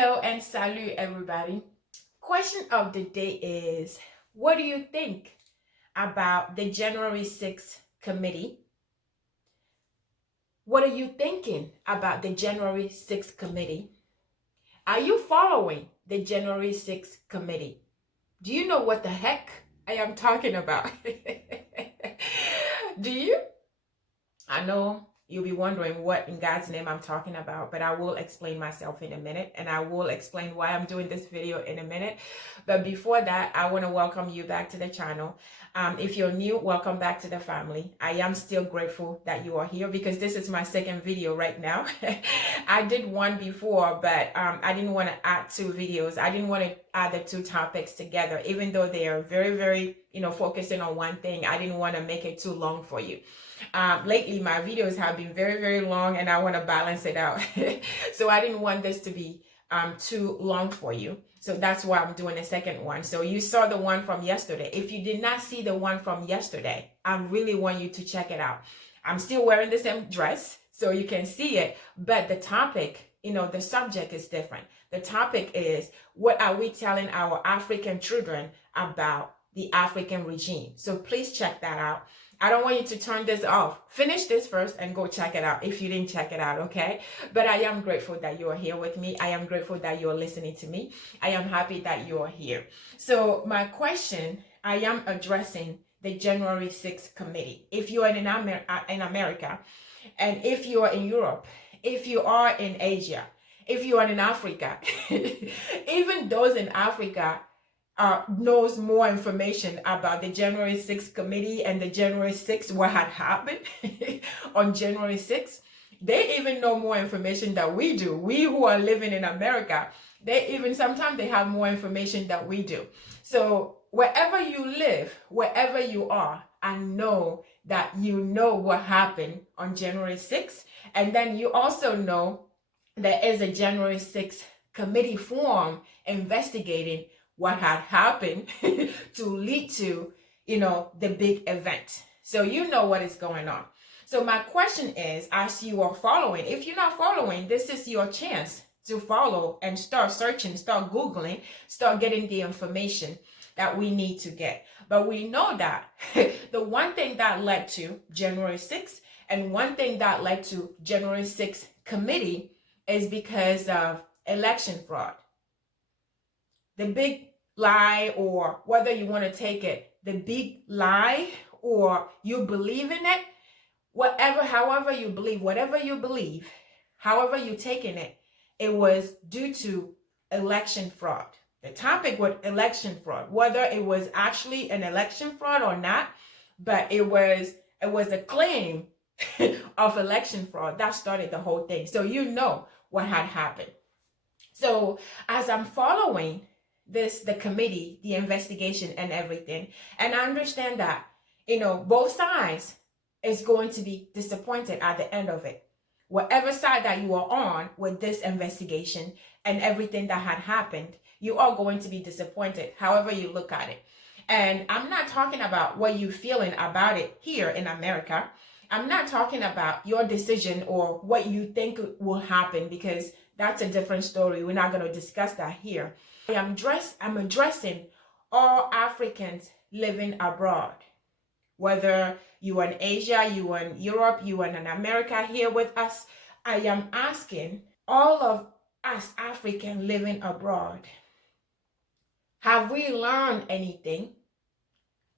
Hello and salut everybody. Question of the day is, what do you think about the January 6th committee? What are you thinking about the January 6th committee? Are you following the January 6th committee? Do you know what the heck I am talking about? Do you? I know you'll be wondering what in God's name I'm talking about, but I will explain myself in a minute, and I will explain why I'm doing this video in a minute. But before that, I want to welcome you back to the channel. If you're new, welcome back to the family. I am still grateful that you are here because this is my second video right now. I did one before, but I didn't want to add two videos. I didn't want to add the two topics together, even though they are very, very, focusing on one thing. I didn't want to make it too long for you. Lately, my videos have been very, very long, and I want to balance it out. So I didn't want this to be too long for you. So that's why I'm doing a second one. So you saw the one from yesterday. If you did not see the one from yesterday, I really want you to check it out. I'm still wearing the same dress, so you can see it, but the topic, the subject is different. The topic is, what are we telling our African children about the African regime? So please check that out. I don't want you to turn this off. Finish this first and go check it out if you didn't check it out, okay? But I am grateful that you are here with me. I am grateful that you're listening to me. I am happy that you are here. So my question, I am addressing the January 6th committee. If you are in America, and if you are in Europe, if you are in Asia, if you are in Africa, even those in Africa knows more information about the January 6th committee and the January 6th, what had happened on January 6th. They even know more information than we do. We who are living in America, sometimes they have more information than we do. So wherever you live, wherever you are, I know that you know what happened on January 6th. And then you also know there is a January 6th committee form investigating what had happened to lead to, the big event. So you know what is going on. So my question is, as you are following, if you're not following, this is your chance to follow and start searching, start Googling, start getting the information that we need to get. But we know that the one thing that led to January 6th and one thing that led to January 6th committee is because of election fraud. The big lie, or whether you want to take it, the big lie, or you believe in it, however you believe, however you taking it, it was due to election fraud. The topic was election fraud, whether it was actually an election fraud or not, but it was a claim of election fraud that started the whole thing. So you know what had happened. So as I'm following the committee, the investigation and everything, and I understand that, both sides is going to be disappointed at the end of it. Whatever side that you are on with this investigation and everything that had happened, you are going to be disappointed, however you look at it. And I'm not talking about what you're feeling about it here in America. I'm not talking about your decision or what you think will happen, because that's a different story. We're not going to discuss that here. I'm addressing all Africans living abroad. Whether you are in Asia, you are in Europe, you are in America here with us, I am asking all of us Africans living abroad, have we learned anything?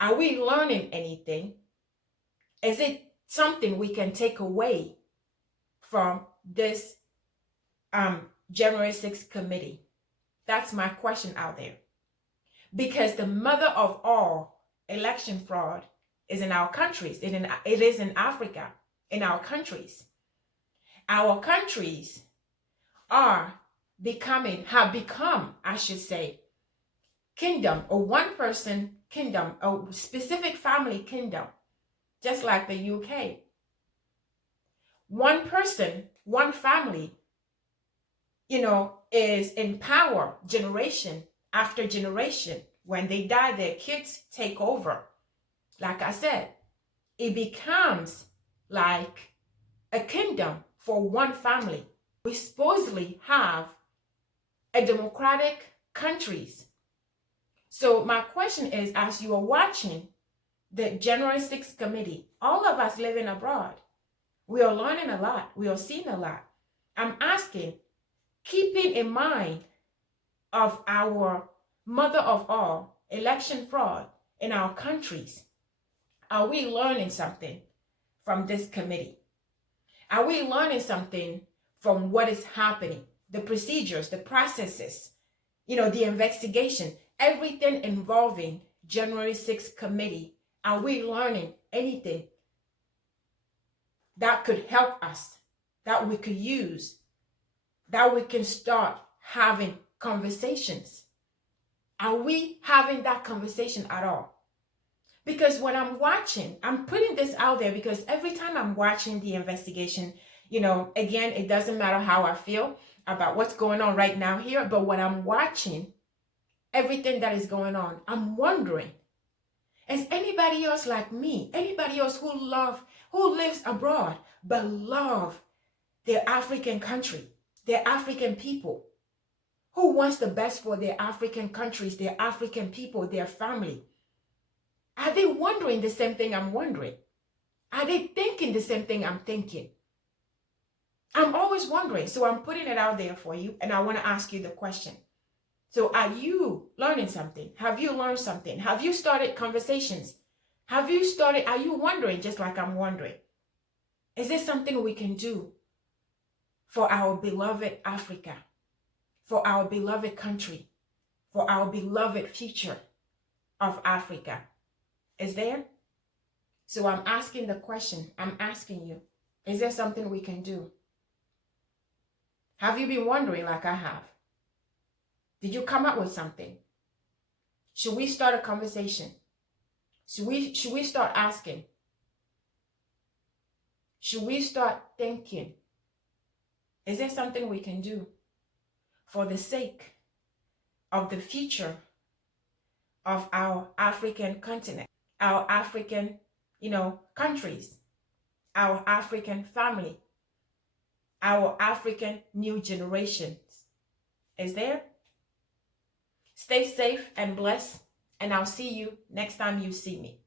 Are we learning anything? Is it something we can take away from this January 6th committee? That's my question out there. Because the mother of all election fraud is in our countries. It is in Africa, in our countries. Our countries have become, I should say, kingdom, or one person kingdom, a specific family kingdom, just like the UK. One person, one family, is in power generation after generation. When they die, their kids take over. Like I said, it becomes like a kingdom for one family. We supposedly have a democratic countries. So my question is, as you are watching the January 6th committee, all of us living abroad, we are learning a lot. We are seeing a lot. I'm asking, keeping in mind of our mother of all, election fraud in our countries, are we learning something from this committee? Are we learning something from what is happening? The procedures, the processes, the investigation, everything involving January 6th committee. Are we learning anything that could help us, that we could use, that we can start having conversations? Are we having that conversation at all? Because when I'm watching, I'm putting this out there because every time I'm watching the investigation, again, it doesn't matter how I feel about what's going on right now here, but when I'm watching everything that is going on, I'm wondering, is anybody else like me, anybody else who lives abroad, but love their African country, their African people, who wants the best for their African countries, their African people, their family? Are they wondering the same thing I'm wondering? Are they thinking the same thing I'm thinking? I'm always wondering. So I'm putting it out there for you, and I want to ask you the question. So are you learning something? Have you learned something? Have you started conversations? Are you wondering just like I'm wondering? Is there something we can do for our beloved Africa, for our beloved country, for our beloved future of Africa? Is there? So I'm asking the question, I'm asking you, is there something we can do? Have you been wondering like I have? Did you come up with something? Should we start a conversation? Should we start asking? Should we start thinking? Is there something we can do for the sake of the future of our African continent, our African, countries, our African family, our African new generations? Is there? Stay safe and blessed, and I'll see you next time you see me.